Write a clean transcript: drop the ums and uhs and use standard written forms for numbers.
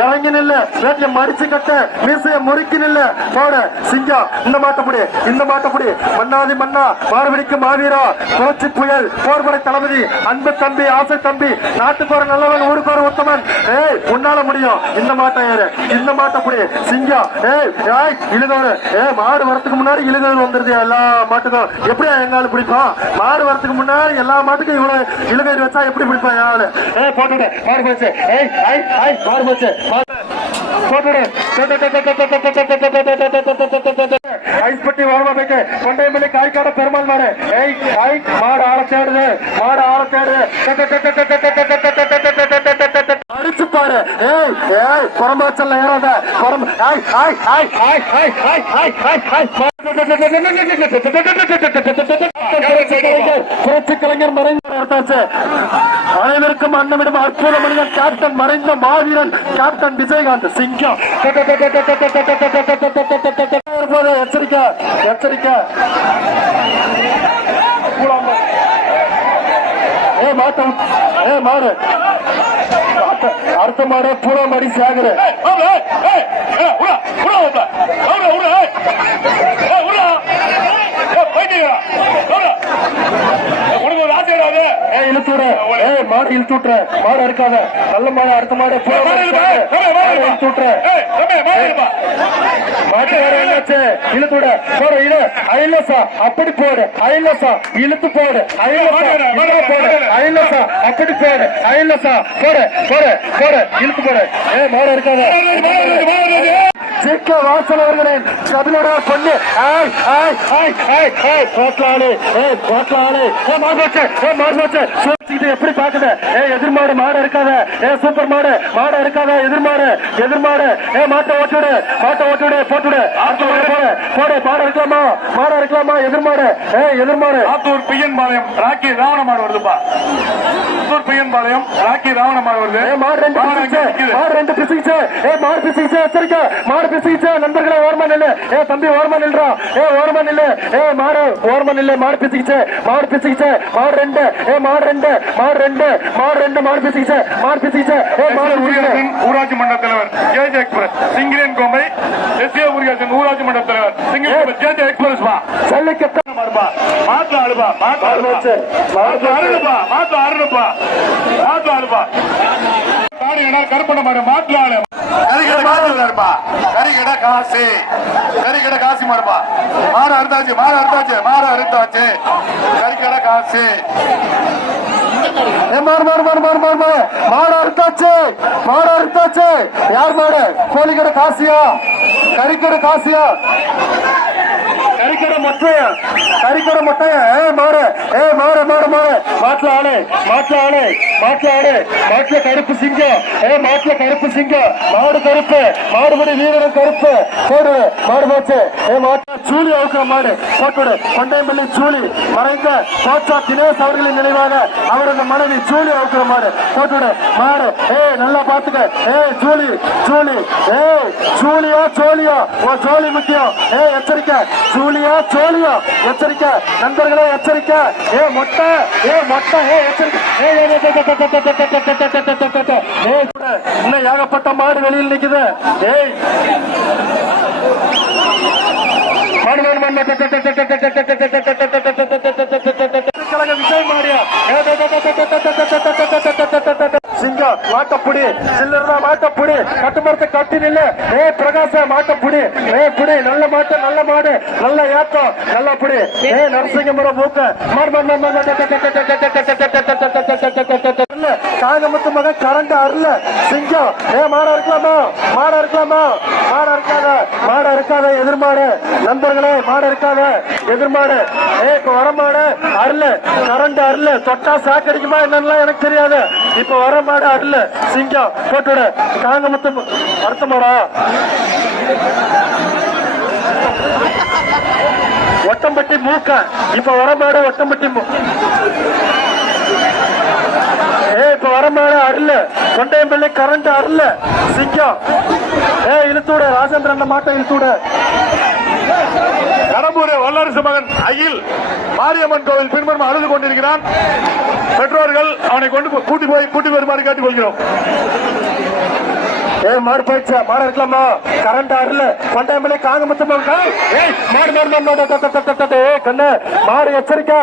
இறங்கி நில்ல, வேட்டிய மடிச்சு கட்ட, மீசைய முறுக்கி நில்ல, போட சிங்கம். இந்த மாட்டப்படி, இந்த மாட்டப்படி, மன்னாதி மன்னா, மாறுபடிக்கு மாவீரா, புரட்சி புயல், போர்படை தளபதி, அன்பு தம்பி, ஆசை தம்பி, நாட்டுக்கு ஒரு நல்லவன், ஊருக்கு ஒரு உத்தமன். ஏய், உன்னால முடியும். இந்த மாட்டை ஏறு, இந்த மாட்டப்படி சிங்கம். ஏய் இழுதவரு, மாடு வரத்துக்கு முன்னாடி இழுதவரு வந்துருது எல்லா மாட்டுக்கும். எப்படி எங்காலும் பிடிப்பான்? மாடு வரத்துக்கு முன்னாடி எல்லா மாட்டுக்கும் இவ்வளவு இழுகை வச்சா எப்படி பிடிப்பான் யாரு? போட்டு மாடு போச்சு, மாடு போச்சு, ஐஸ்பட்டி வரமாட்டேங்க. கொண்டைமல்லி காய்க்காட பெருமாள் மாடு. மாடு ஆள தேடுது, மாடு ஆள தேடுது. அடிச்சு பாரு. புறம்பாச்சல்ல ஏறாத. புரட்சி கலைஞர் மறைந்தாச்சு. அனைவருக்கும் அன்னமிடும் அற்புத மனிதன் கேப்டன், மறைந்த மாவீரன் கேப்டன் விஜயகாந்த் சிங்கம். எச்சரிக்கை, எச்சரிக்கை. மாட்டம், மாடு அடுத்த மாடு பூரா மடி சாகுற. மாடு இழுத்து விட்டுற, மாடு இருக்காத. நல்ல மாடு, அடுத்த மாடு இழுத்து விட்டுற. மாட்டு வேற என்னாச்சு? இழுத்து விட போட. இது ஐலசா, அப்படி போடு. ஐலசா இழுத்து போடு. போடு ஐலசா, அப்படி போடு. ஐலசா போடு, போடு, போடு, இழுத்து போடு. மாடு இருக்காத. ஜிக்க வாசல் அவர்களின் கபிலோட பொண்ணு. எப்படி பாக்குது? எதிர்மாடு, மாடு இருக்காத. சூப்பர் மாடு, மாடு இருக்காத. எதிர்மாடு, எதிர்மாடு. மாட்டை ஓட்டுடு, மாட்டை ஓட்டுடு, போட்டுடு. போடு, மாடு இருக்கலாமா, மாடு இருக்கலாமா? எதிர்மாடு, எதிர்மாடு. ஆத்தூர் பிஎன்பாளையம் ராக்கி ராவண மாடு வருதுப்பா. ஆத்தூர் பிஎன்பாளையம் ராக்கி ராவண மாடு வருது. மாடு ரெண்டு பிசிச்சு, மாடு ரெண்டு பிசிச்சு. மாடு பிசிச்சு, எச்சரிக்கை. மாடு பிசிச்சு. நண்பர்களே ஓரமா நில்லு. தம்பி ஓரமா நில்றா. ஓரமா நில்லு. மாடு ஓரமா நில்லு. மாடு பிசிச்சு, மாடு பிசிச்சு. மாடு ரெண்டு, மாடு ரெண்டு, மாடு ரெண்டு, மாடு ரெண்டு, மாடு பிசிச்சு, மாடு பிசிச்சு. ஊராட்சி மன்ற தலைவர் JJ express Singiran Kombai. SA Murugesan ஊராட்சி மன்ற தலைவர் சிங்கிரன் ஜேஜே எக்ஸ்பிரஸ் பா. ஜல்லிக்கட்டு மாடுபா, மாட்டு ஆடுபா, மாட்டு ஆடுபா, மாட்டு அருணுப்பா, மாட்டு அருணுப்பா, மாட்டு ஆடுபா. கருப்பண்ண மாடு, மாட்டு ஆடு. கரிகட காசி, கரிகட காசி மாடுபா. மாடு அறுத்தாச்சு, மாடு அறுத்தாச்சு, மாடு அறுத்தாச்சு. கரிகட காசி. மாடு அறுத்தாச்சு, மாடு அறுத்தாச்சு. யார் மாடு? கோழிக்கடை காசியா, கறிக்கடை காசியா, கறிக்கடை மொட்டையா, கறிக்கடை மொட்டையா? மாடு, மாடு, மாடு, மாடு. மாட்டுல ஆடு, மாட்டுல ஆடு, மாட்டுல ஆடு. மாட்டுல கருப்பு சிங்கம். மாட்டுல கருப்பு சிங்கம். மாடு கருப்பு, மாடுபடி வீரரும் கருப்பு. போடு, மாடு போச்சு. மாட்டு சூழி அவுக்கிற மாடு போட்டுடு. கொண்டையம்பள்ளி சூழி மறைந்த கோச்சா தினேஷ் அவர்களின் நினைவாக அவரது மனைவி சூழி அவுக்கிற மாடு போட்டுடு. மாடு நல்லா பாத்துக்க. சூழி, சூழி. சூழியா சோழியா? ஓ சோழி முக்கியம். எச்சரிக்கை. சூழியா சோழியா? எச்சரிக்கை நண்பர்களே, எச்சரிக்கை. மொட்டை, மொட்டை. எச்சரிக்கை. இன்னும் ஏகப்பட்ட மாடு வெளியில் நிக்குது. விஜய் மாடியா சிங்கம் மாட்டப்புடி, சில்லறா மாட்டப்புடி. கட்டுமரத்தை கட்டி நில்லு. பிரகாச மாட்டப்புடி. புடி, நல்ல மாட்டு, நல்ல மாடு, நல்ல ஏத்தம், நல்ல புடி. நரசிங்கபுரம் மூக்க காகமுத்து மகன் கரண்ட் அருள சிங்கம். மாடா இருக்கலாமா, மாடா இருக்கலாமா? மாடா இருக்காத, மாடா இருக்காத. எதிர்மாடு நண்பர்களே, மாடு இருக்காத. எதிர்மாடு இப்ப வர மாடு அருள, கரண்ட் அருள. தொட்டா சாக்கடிக்குமா என்னன்னு எனக்கு தெரியாது. இப்ப வர மாடு அருள சிங்கம் போட்டுட. காங்கமுத்து அடுத்த மாடா ஒட்டம்பட்டி மூக்க. இப்ப வர மாடு ஒட்டம்பட்டி இப்ப வர மாடு அருள. கொண்டையம்பள்ளி கரண்ட் அருள சிங்கம். இழுத்தூட. ராஜேந்திரன் மாட்டை இழுத்தூட. கடம்பூர் வல்லரசு மகன் அகில் மாரியம்மன் கோவில் பின்புறம் அழுது கொண்டிருக்கிறான். பெற்றோர்கள் அவனை கொண்டு கூட்டி வருமாறு கேட்டுக் கொள்கிறோம். மாடு போயிடுச்சு மாடு இருக்கலாமா கரண்ட் ஆறுல கொண்டாமலே காங்க முத்தமா மாடு மாடு மாடு கண்ணு மாடு எச்சரிக்கை